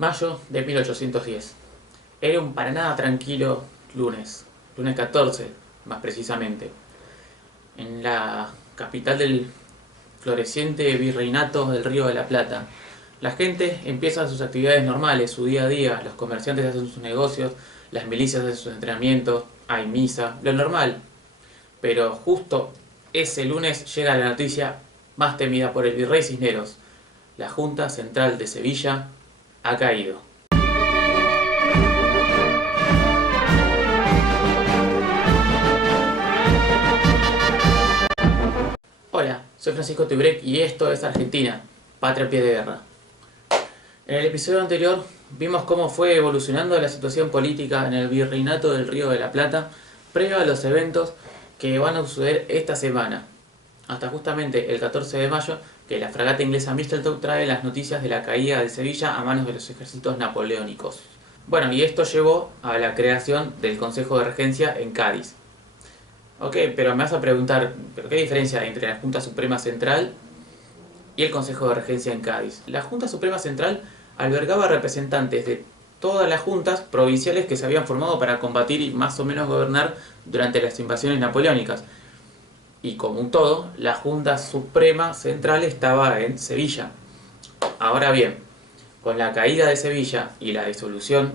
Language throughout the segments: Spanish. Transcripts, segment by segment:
Mayo de 1810. Era un para nada tranquilo lunes 14 más precisamente, en la capital del floreciente virreinato del Río de la Plata. La gente empieza sus actividades normales, su día a día, los comerciantes hacen sus negocios, las milicias hacen sus entrenamientos, hay misa, lo normal. Pero justo ese lunes llega la noticia más temida por el virrey Cisneros: la Junta Central de Sevilla ha caído. Hola, soy Francisco Tibrek y esto es Argentina, patria a pie de guerra. En el episodio anterior vimos cómo fue evolucionando la situación política en el virreinato del Río de la Plata previo a los eventos que van a suceder esta semana, hasta justamente el 14 de mayo, que la fragata inglesa Mistletoe trae las noticias de la caída de Sevilla a manos de los ejércitos napoleónicos. Bueno, y esto llevó a la creación del Consejo de Regencia en Cádiz. Ok, pero me vas a preguntar, ¿pero qué diferencia hay entre la Junta Suprema Central y el Consejo de Regencia en Cádiz? La Junta Suprema Central albergaba representantes de todas las juntas provinciales que se habían formado para combatir y más o menos gobernar durante las invasiones napoleónicas. Y como un todo, la Junta Suprema Central estaba en Sevilla. Ahora bien, con la caída de Sevilla y la disolución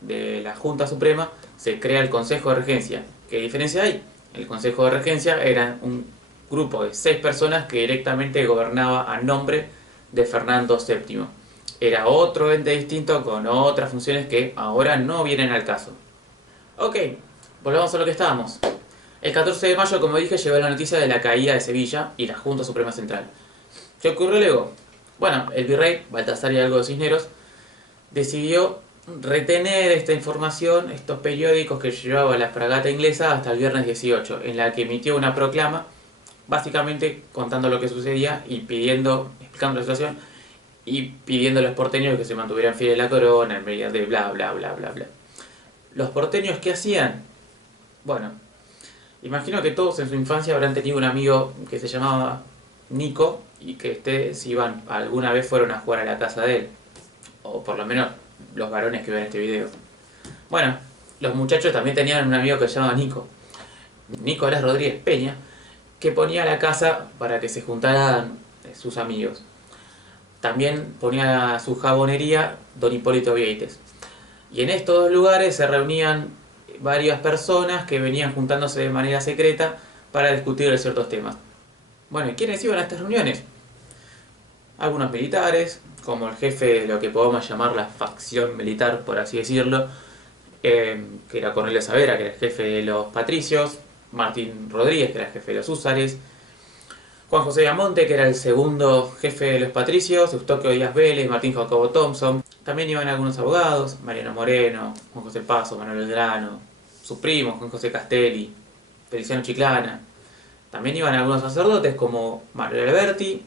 de la Junta Suprema, se crea el Consejo de Regencia. ¿Qué diferencia hay? El Consejo de Regencia era un grupo de 6 personas que directamente gobernaba a nombre de Fernando VII. Era otro ente distinto con otras funciones que ahora no vienen al caso. Ok, volvamos a lo que estábamos. El 14 de mayo, como dije, llegó la noticia de la caída de Sevilla y la Junta Suprema Central. ¿Qué ocurrió luego? Bueno, el virrey Baltasar Hidalgo de Cisneros decidió retener esta información, estos periódicos que llevaba la fragata inglesa hasta el viernes 18, en la que emitió una proclama, básicamente contando lo que sucedía y explicando la situación y pidiendo a los porteños que se mantuvieran fieles a la corona, en medida de bla bla bla bla bla. ¿Los porteños qué hacían? Bueno, imagino que todos en su infancia habrán tenido un amigo que se llamaba Nico y que ustedes alguna vez fueron a jugar a la casa de él, o por lo menos los varones que ven este video. Bueno, los muchachos también tenían un amigo que se llamaba Nico, Nicolás Rodríguez Peña, que ponía la casa para que se juntaran sus amigos. También ponía su jabonería don Hipólito Vieites. Y en estos dos lugares se reunían varias personas que venían juntándose de manera secreta para discutir ciertos temas. Bueno, ¿y quiénes iban a estas reuniones? Algunos militares, como el jefe de lo que podemos llamar la facción militar, por así decirlo, que era Cornelio Saavedra, que era el jefe de los patricios, Martín Rodríguez, que era el jefe de los húsares, Juan José Viamonte, que era el segundo jefe de los patricios, Eustoquio Díaz Vélez, Martín Jacobo Thompson. También iban algunos abogados: Mariano Moreno, Juan José Paso, Manuel Belgrano, su primo, Juan José Castelli, Feliciano Chiclana. También iban algunos sacerdotes como Manuel Alberti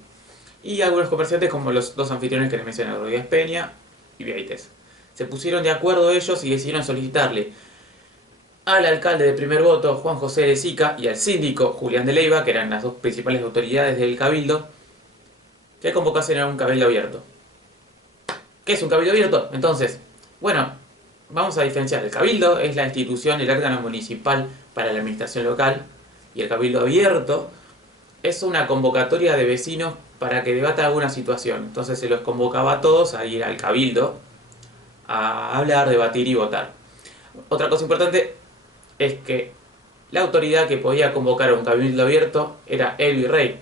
y algunos comerciantes como los dos anfitriones que les mencioné, Rodríguez Peña y Vieites. Se pusieron de acuerdo ellos y decidieron solicitarle al alcalde de primer voto, Juan José de Sica, y al síndico, Julián de Leiva, que eran las dos principales autoridades del cabildo, que convocasen a un cabildo abierto. ¿Qué es un cabildo abierto? Entonces, bueno, vamos a diferenciar. El cabildo es la institución, el órgano municipal para la administración local, y el cabildo abierto es una convocatoria de vecinos para que debatan alguna situación. Entonces se los convocaba a todos a ir al cabildo a hablar, debatir y votar. Otra cosa importante es que la autoridad que podía convocar a un cabildo abierto era el virrey,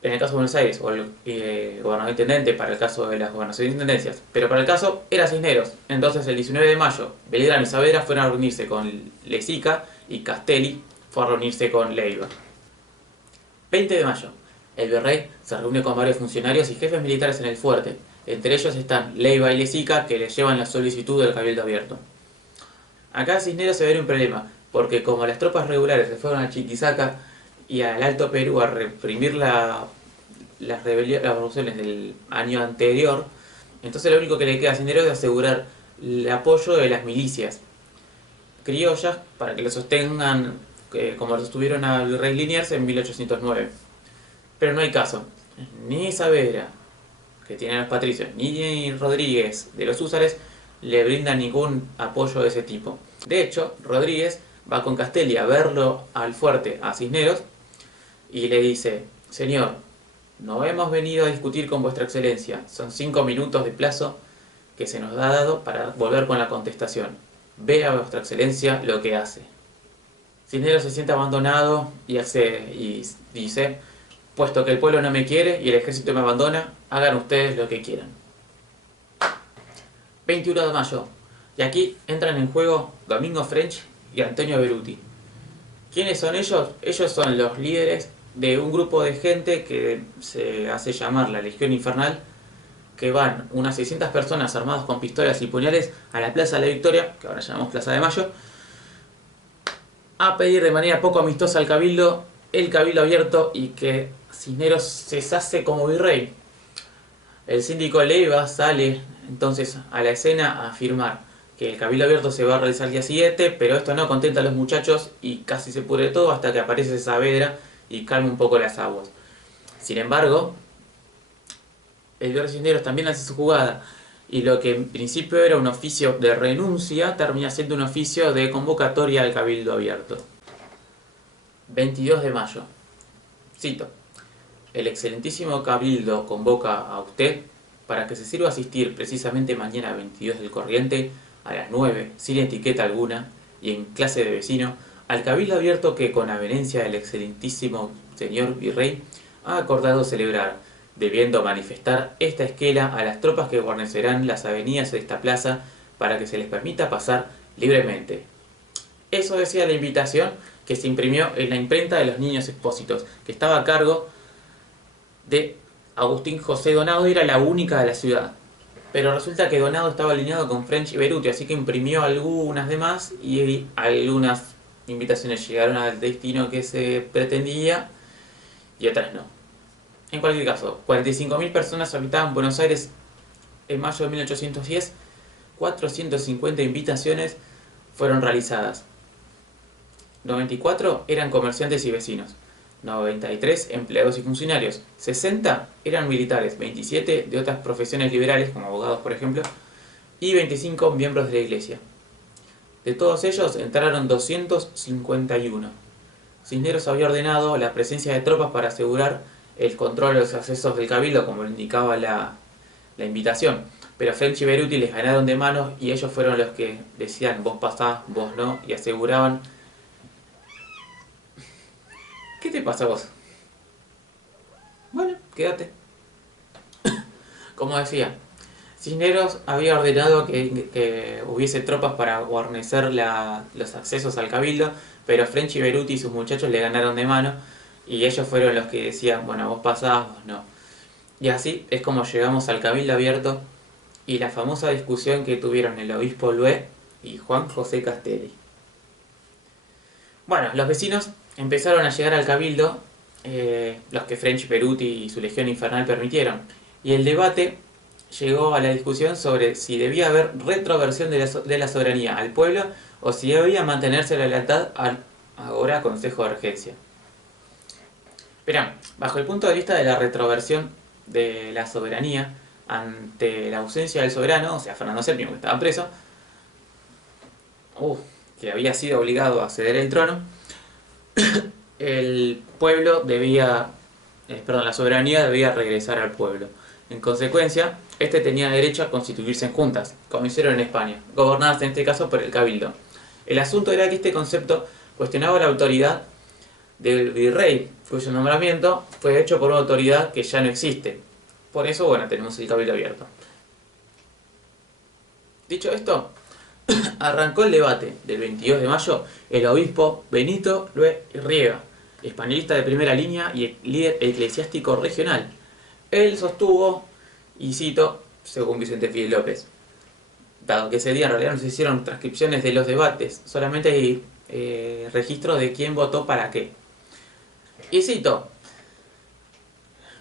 en el caso de Buenos Aires, o el gobernador intendente para el caso de las gobernaciones e intendencias, pero para el caso era Cisneros. Entonces el 19 de mayo, Belgrano y Saavedra fueron a reunirse con Lezica y Castelli fue a reunirse con Leiva. 20 de mayo, el virrey se reúne con varios funcionarios y jefes militares en el fuerte. Entre ellos están Leiva y Lezica, que les llevan la solicitud del cabildo abierto. Acá Cisneros se ve un problema, porque como las tropas regulares se fueron a Chiquisaca y al Alto Perú a reprimir las revoluciones del año anterior, entonces lo único que le queda a Cisneros es asegurar el apoyo de las milicias criollas para que lo sostengan, como lo sostuvieron al virrey Liniers en 1809. Pero no hay caso. Ni Saavedra, que tienen los patricios ni Rodríguez de los Húsares le brindan ningún apoyo de ese tipo. De hecho, Rodríguez va con Castelli a verlo al fuerte, a Cisneros, y le dice: señor, no hemos venido a discutir con vuestra excelencia, son 5 minutos de plazo que se nos ha dado para volver con la contestación. Vea vuestra excelencia lo que hace. Cisneros se siente abandonado y dice: puesto que el pueblo no me quiere y el ejército me abandona, hagan ustedes lo que quieran. 21 de mayo. Y aquí entran en juego Domingo French y Antonio Beruti. ¿Quiénes son ellos? Ellos son los líderes de un grupo de gente que se hace llamar la Legión Infernal, que van unas 600 personas armadas con pistolas y puñales a la Plaza de la Victoria, que ahora llamamos Plaza de Mayo, a pedir de manera poco amistosa al Cabildo el Cabildo abierto y que Cisneros cesase como virrey. El síndico Leiva sale entonces a la escena a afirmar que el Cabildo abierto se va a realizar el día siguiente, pero esto no contenta a los muchachos y casi se pudre todo hasta que aparece Saavedra y calma un poco las aguas. Sin embargo, el virrey Cisneros también hace su jugada, y lo que en principio era un oficio de renuncia termina siendo un oficio de convocatoria al Cabildo abierto. 22 de mayo. Cito: el excelentísimo Cabildo convoca a usted para que se sirva asistir precisamente mañana 22 del corriente a las 9, sin etiqueta alguna y en clase de vecino, al Cabildo abierto que con avenencia del excelentísimo señor virrey ha acordado celebrar, debiendo manifestar esta esquela a las tropas que guarnecerán las avenidas de esta plaza para que se les permita pasar libremente. Eso decía la invitación que se imprimió en la imprenta de los Niños Expósitos, que estaba a cargo de Agustín José Donado y era la única de la ciudad. Pero resulta que Donado estaba alineado con French y Beruti, así que imprimió algunas de más y algunas invitaciones llegaron al destino que se pretendía y otras no. En cualquier caso, 45.000 personas habitaban Buenos Aires en mayo de 1810, 450 invitaciones fueron realizadas. 94 eran comerciantes y vecinos, 93 empleados y funcionarios, 60 eran militares, 27 de otras profesiones liberales como abogados por ejemplo, y 25 miembros de la iglesia. De todos ellos entraron 251. Cisneros había ordenado la presencia de tropas para asegurar el control de los accesos del Cabildo, como lo indicaba la invitación, pero French y Beruti les ganaron de manos y ellos fueron los que decían: vos pasás, vos no, y aseguraban. ¿Qué te pasa a vos? Bueno, quédate. Como decía, Cisneros había ordenado que hubiese tropas para guarnecer los accesos al Cabildo, pero French y Beruti y sus muchachos le ganaron de mano y ellos fueron los que decían: bueno, vos pasás, vos no. Y así es como llegamos al Cabildo abierto y la famosa discusión que tuvieron el obispo Lué y Juan José Castelli. Bueno, los vecinos empezaron a llegar al Cabildo, los que French, Beruti y su Legión Infernal permitieron, y el debate llegó a la discusión sobre si debía haber retroversión de la soberanía al pueblo o si debía mantenerse la lealtad al ahora Consejo de Regencia. Pero, bajo el punto de vista de la retroversión de la soberanía, ante la ausencia del soberano, o sea, Fernando VII, que estaba preso, que había sido obligado a ceder el trono, el pueblo la soberanía debía regresar al pueblo. En consecuencia, este tenía derecho a constituirse en juntas, como hicieron en España, gobernadas en este caso por el Cabildo. El asunto era que este concepto cuestionaba la autoridad del virrey, cuyo nombramiento fue hecho por una autoridad que ya no existe. Por eso, bueno, tenemos el Cabildo abierto. Dicho esto, arrancó el debate del 22 de mayo el obispo Benito Lué Riega, españolista de primera línea y líder eclesiástico regional. Él sostuvo, y cito, según Vicente Fidel López, dado que ese día en realidad no se hicieron transcripciones de los debates, solamente hay registro de quién votó para qué. Y cito: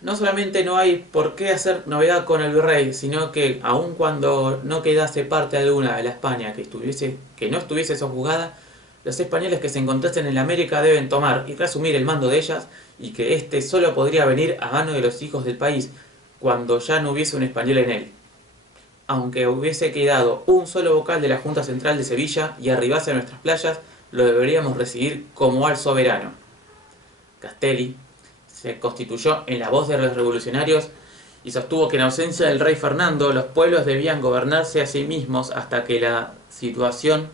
no solamente no hay por qué hacer novedad con el virrey, sino que aun cuando no quedase parte alguna de la España que no estuviese sojuzgada, los españoles que se encontrasen en la América deben tomar y reasumir el mando de ellas, y que éste solo podría venir a mano de los hijos del país, cuando ya no hubiese un español en él. Aunque hubiese quedado un solo vocal de la Junta Central de Sevilla y arribase a nuestras playas, lo deberíamos recibir como al soberano. Castelli se constituyó en la voz de los revolucionarios y sostuvo que en ausencia del rey Fernando los pueblos debían gobernarse a sí mismos hasta que la situación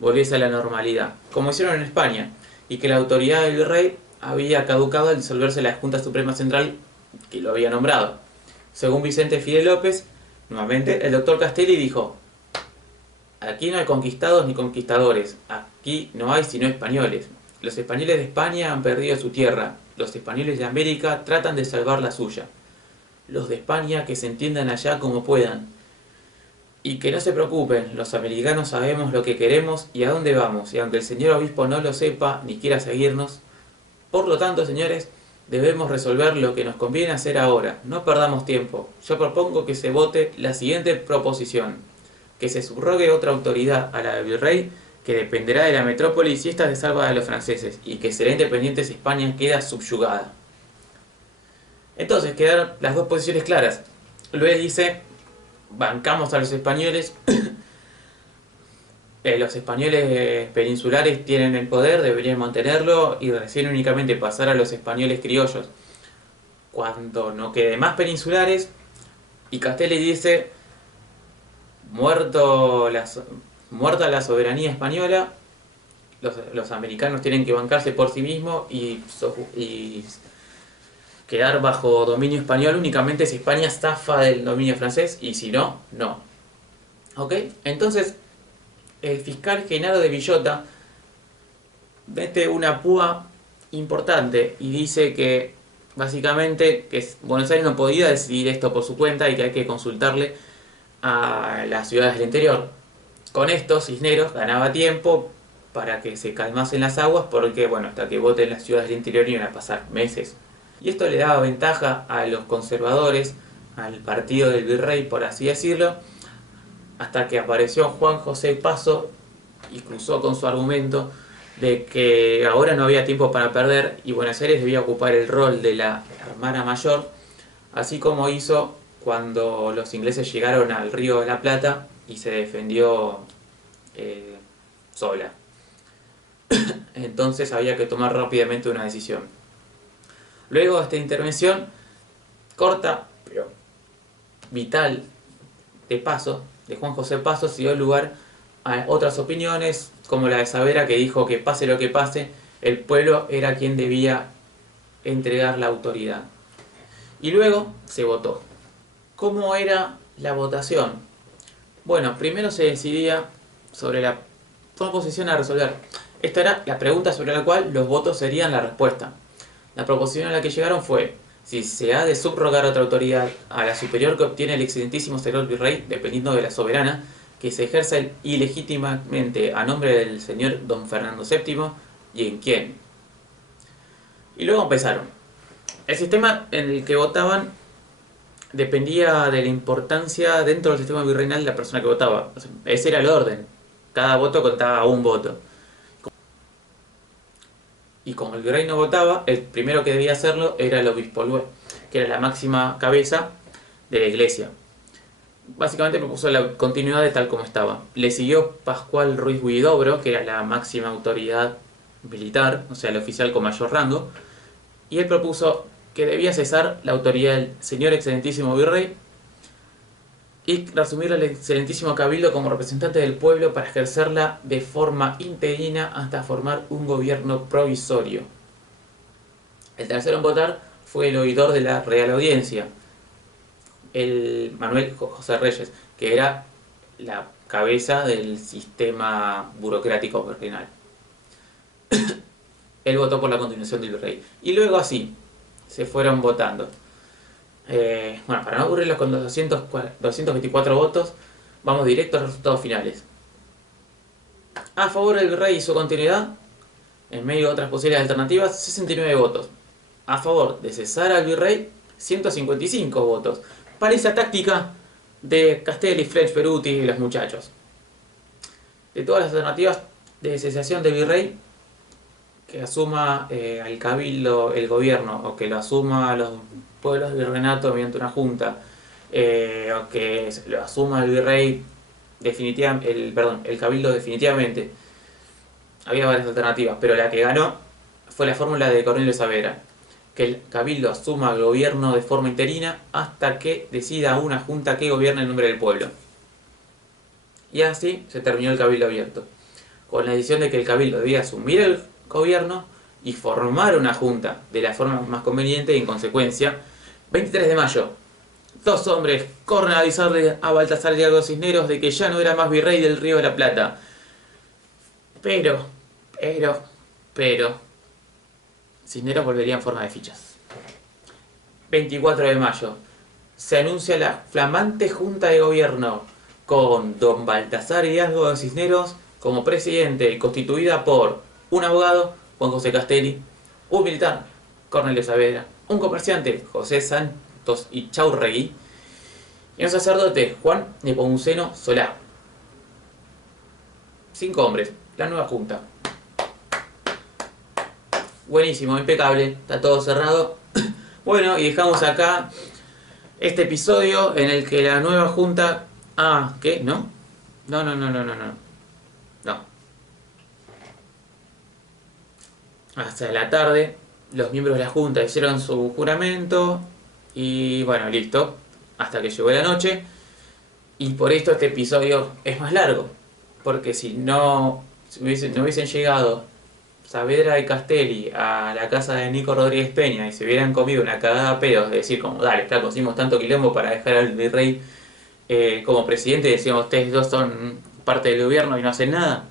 volviese a la normalidad, como hicieron en España, y que la autoridad del virrey había caducado al disolverse la Junta Suprema Central que lo había nombrado. Según Vicente Fidel López, nuevamente, el doctor Castelli dijo: aquí no hay conquistados ni conquistadores, aquí no hay sino españoles. Los españoles de España han perdido su tierra, los españoles de América tratan de salvar la suya. Los de España que se entiendan allá como puedan. Y que no se preocupen, los americanos sabemos lo que queremos y a dónde vamos, y aunque el señor obispo no lo sepa ni quiera seguirnos, por lo tanto, señores, debemos resolver lo que nos conviene hacer ahora. No perdamos tiempo. Yo propongo que se vote la siguiente proposición: que se subrogue otra autoridad a la del virrey, que dependerá de la metrópoli si ésta se salva de los franceses, y que será independiente si España queda subyugada. Entonces quedaron las dos posiciones claras. Luego dice: bancamos a los españoles, los españoles peninsulares tienen el poder, deberían mantenerlo y recién únicamente pasar a los españoles criollos cuando no quede más peninsulares. Y Castelli dice: muerta la soberanía española, los americanos tienen que bancarse por sí mismos y quedar bajo dominio español únicamente si España zafa del dominio francés, y si no, no. ¿Ok? Entonces, el fiscal Genaro de Villota mete una púa importante y dice que básicamente que Buenos Aires no podía decidir esto por su cuenta y que hay que consultarle a las ciudades del interior. Con esto Cisneros ganaba tiempo para que se calmasen las aguas, porque bueno, hasta que voten las ciudades del interior iban a pasar meses. Y esto le daba ventaja a los conservadores, al partido del virrey, por así decirlo, hasta que apareció Juan José Paso y cruzó con su argumento de que ahora no había tiempo para perder y Buenos Aires debía ocupar el rol de la hermana mayor, así como hizo cuando los ingleses llegaron al Río de la Plata y se defendió sola. Entonces había que tomar rápidamente una decisión. Luego de esta intervención corta, pero vital, de Paso, de Juan José Paso, se dio lugar a otras opiniones, como la de Saavedra, que dijo que pase lo que pase, el pueblo era quien debía entregar la autoridad. Y luego se votó. ¿Cómo era la votación? Bueno, primero se decidía sobre la proposición a resolver. Esta era la pregunta sobre la cual los votos serían la respuesta. La proposición a la que llegaron fue: si se ha de subrogar otra autoridad a la superior que obtiene el excelentísimo señor virrey, dependiendo de la soberana, que se ejerza ilegítimamente a nombre del señor don Fernando VII, y en quién. Y luego empezaron. El sistema en el que votaban dependía de la importancia dentro del sistema virreinal de la persona que votaba. O sea, ese era el orden. Cada voto contaba un voto. Y como el virrey no votaba, el primero que debía hacerlo era el obispo Lué, que era la máxima cabeza de la iglesia. Básicamente propuso la continuidad de tal como estaba. Le siguió Pascual Ruiz Huidobro, que era la máxima autoridad militar, o sea, el oficial con mayor rango, y él propuso que debía cesar la autoridad del señor excelentísimo virrey y resumir al excelentísimo cabildo como representante del pueblo para ejercerla de forma interina hasta formar un gobierno provisorio. El tercero en votar fue el oidor de la Real Audiencia, el Manuel José Reyes, que era la cabeza del sistema burocrático virreinal. Él votó por la continuación del virrey. Y luego así se fueron votando. Bueno, para no aburrirlos con los 224 votos, vamos directo a los resultados finales. A favor del virrey y su continuidad, en medio de otras posibles alternativas, 69 votos. A favor de cesar al virrey, 155 votos. Para esa táctica de Castelli, French, Peruti y los muchachos. De todas las alternativas de cesación del virrey, que asuma al cabildo el gobierno, o que lo asuma los pueblos del virreinato mediante una junta, o que lo asuma el virrey definitivamente, el cabildo definitivamente. Había varias alternativas, pero la que ganó fue la fórmula de Cornelio Saavedra, que el cabildo asuma el gobierno de forma interina hasta que decida una junta que gobierne en nombre del pueblo. Y así se terminó el cabildo abierto, con la decisión de que el cabildo debía asumir el gobierno y formar una junta de la forma más conveniente, y en consecuencia, 23 de mayo, dos hombres corren a avisarle a Baltasar Diego Cisneros de que ya no era más virrey del Río de la Plata. Pero, Cisneros volvería en forma de fichas. 24 de mayo, se anuncia la flamante junta de gobierno con don Baltasar Hidalgo Cisneros como presidente, constituida por un abogado, Juan José Castelli, un militar, Cornelio Saavedra, un comerciante, José Santos y Chaurregui, y un sacerdote, Juan Nepomuceno Solá. 5 hombres, la nueva junta. Buenísimo, impecable, está todo cerrado. Bueno, y dejamos acá este episodio en el que la nueva junta... Ah, ¿qué? ¿No? No. Hasta la tarde, los miembros de la junta hicieron su juramento y bueno, listo. Hasta que llegó la noche. Y por esto este episodio es más largo. Porque si no hubiesen llegado Saavedra y Castelli a la casa de Nico Rodríguez Peña y se hubieran comido una cagada a pedos, de decir como, dale, flaco, hicimos tanto quilombo para dejar al virrey como presidente, decíamos, ustedes dos son parte del gobierno y no hacen nada.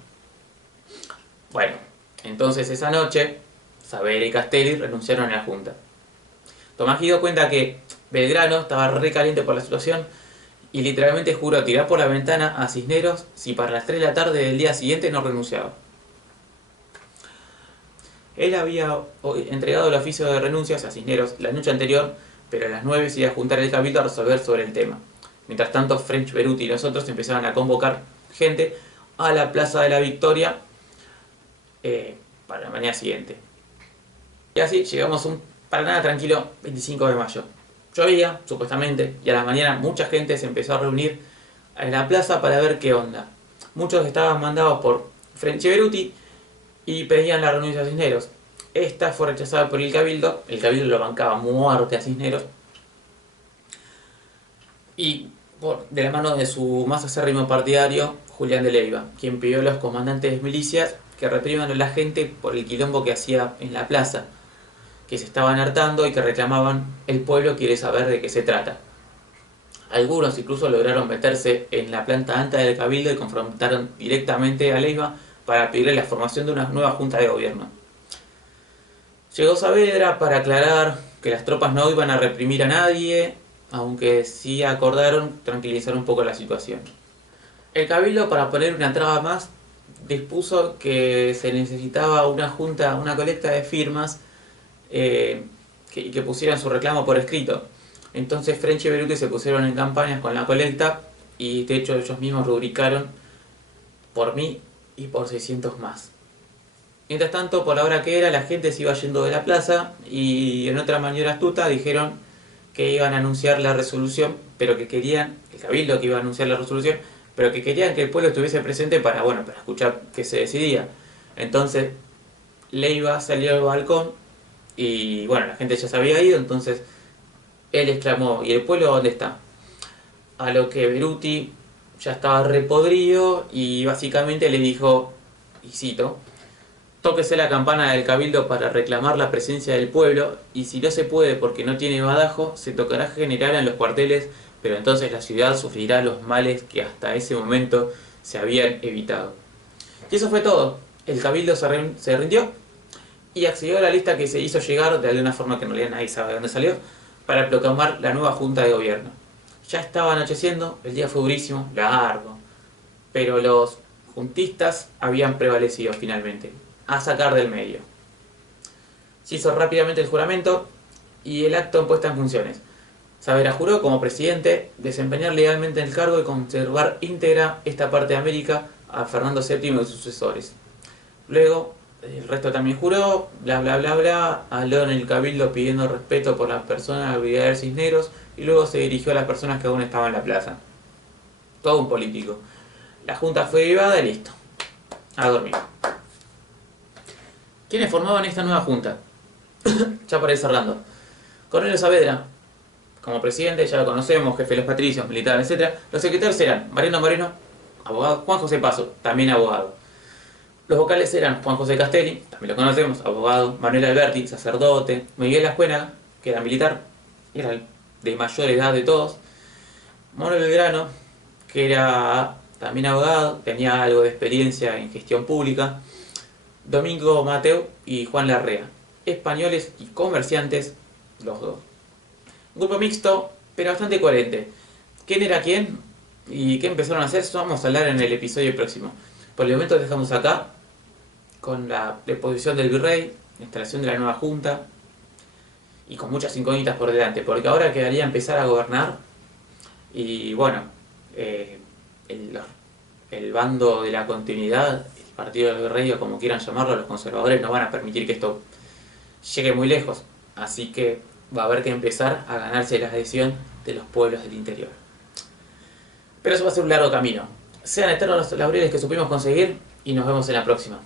Bueno, entonces esa noche Saavedra y Castelli renunciaron a la junta. Tomás Guido cuenta que Belgrano estaba re caliente por la situación y literalmente juró tirar por la ventana a Cisneros si para las 3 de la tarde del día siguiente no renunciaba. Él había entregado el oficio de renuncias a Cisneros la noche anterior, pero a las 9 se iba a juntar el cabildo a resolver sobre el tema. Mientras tanto, French, Beruti y los otros empezaban a convocar gente a la Plaza de la Victoria para la mañana siguiente. Y así llegamos un para nada tranquilo 25 de mayo. Llovía, supuestamente, y a la mañana mucha gente se empezó a reunir en la plaza para ver qué onda. Muchos estaban mandados por French y Beruti y pedían la renuncia a Cisneros. Esta fue rechazada por el cabildo lo bancaba muerte a Cisneros, y de la mano de su más acérrimo partidario, Julián de Leiva, quien pidió a los comandantes de milicias que repriman a la gente por el quilombo que hacía en la plaza, que se estaban hartando y que reclamaban el pueblo quiere saber de qué se trata. Algunos incluso lograron meterse en la planta alta del cabildo y confrontaron directamente a Leiva para pedirle la formación de una nueva junta de gobierno. Llegó Saavedra para aclarar que las tropas no iban a reprimir a nadie, aunque sí acordaron tranquilizar un poco la situación. El cabildo, para poner una traba más, dispuso que se necesitaba una colecta de firmas que pusieran su reclamo por escrito. Entonces French y Beruti se pusieron en campañas con la colecta y de hecho ellos mismos rubricaron por mí y por 600 más. Mientras tanto, por la hora que era, la gente se iba yendo de la plaza y en otra maniera astuta dijeron que iban a anunciar la resolución, pero que querían, el cabildo que iba a anunciar la resolución, pero que querían que el pueblo estuviese presente para escuchar qué se decidía. Entonces Leiva salió al balcón y la gente ya se había ido, entonces él exclamó, ¿y el pueblo dónde está? A lo que Beruti ya estaba repodrido y básicamente le dijo, y cito, tóquese la campana del cabildo para reclamar la presencia del pueblo, y si no se puede porque no tiene badajo, se tocará general en los cuarteles, pero entonces la ciudad sufrirá los males que hasta ese momento se habían evitado. Y eso fue todo. El cabildo se rindió y accedió a la lista que se hizo llegar, de alguna forma que en realidad nadie sabe de dónde salió, para proclamar la nueva junta de gobierno. Ya estaba anocheciendo, el día fue durísimo, largo, pero los juntistas habían prevalecido finalmente, a sacar del medio. Se hizo rápidamente el juramento y el acto en puesta en funciones. Saavedra juró como presidente desempeñar legalmente el cargo y conservar íntegra esta parte de América a Fernando VII y sus sucesores. Luego El resto también juró, bla bla bla bla, habló en el cabildo pidiendo respeto por las personas de Brigadier Cisneros y luego se dirigió a las personas que aún estaban en la plaza. Todo un político. La junta fue vivada y listo. A dormir. ¿Quiénes formaban esta nueva junta? Ya para ir cerrando. Cornelio Saavedra, como presidente, ya lo conocemos, jefe de los patricios, militares, etc. Los secretarios eran Mariano Moreno, abogado, Juan José Paso, también abogado. Los vocales eran Juan José Castelli, también lo conocemos, abogado, Manuel Alberti, sacerdote, Miguel Ascuénaga, que era militar, era el de mayor edad de todos, Manuel Belgrano, que era también abogado, tenía algo de experiencia en gestión pública, Domingo Mateu y Juan Larrea, españoles y comerciantes, los dos. Un grupo mixto, pero bastante coherente. ¿Quién era quién? ¿Y qué empezaron a hacer? Eso vamos a hablar en el episodio próximo. Por el momento dejamos acá con la deposición del virrey, la instalación de la nueva junta y con muchas incógnitas por delante, porque ahora quedaría empezar a gobernar y bueno, el bando de la continuidad, el partido del virrey o como quieran llamarlo, los conservadores no van a permitir que esto llegue muy lejos, así que va a haber que empezar a ganarse la adhesión de los pueblos del interior. Pero eso va a ser un largo camino. Sean eternos los laureles que supimos conseguir y nos vemos en la próxima.